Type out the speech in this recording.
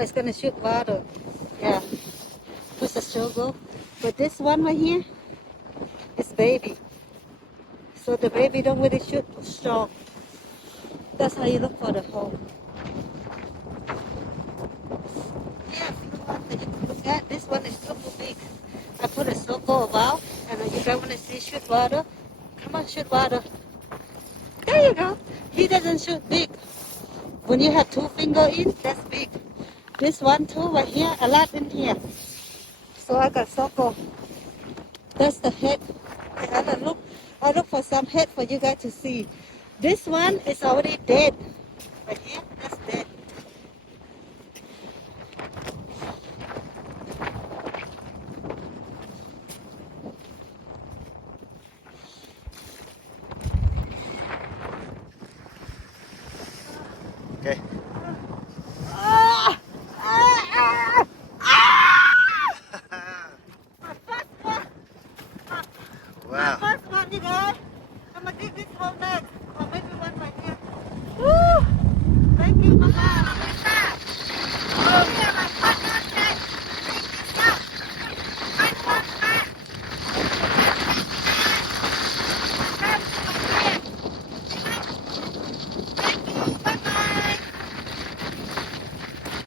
now it's gonna shoot water. Yeah, push the sugar. But this one right here is baby. So the baby don't really shoot strong. That's how you look for the hole. Yeah, few ones that you can look at. This one is super big. I put a circle about, and you guys want to see shoot water? Come on, shoot water. There you go. He doesn't shoot big. When you have 2 fingers in, that's big. This one too, right here, a lot in here. So I got circle. That's the head. I look for some head for you guys to see. This one is already dead. Right here, that's dead. Okay. Ah! Ah! Ah! My first one. Wow. First one, you guys. I'm gonna dig this hole next. Or maybe one right here. Woo! Thank you, Mama.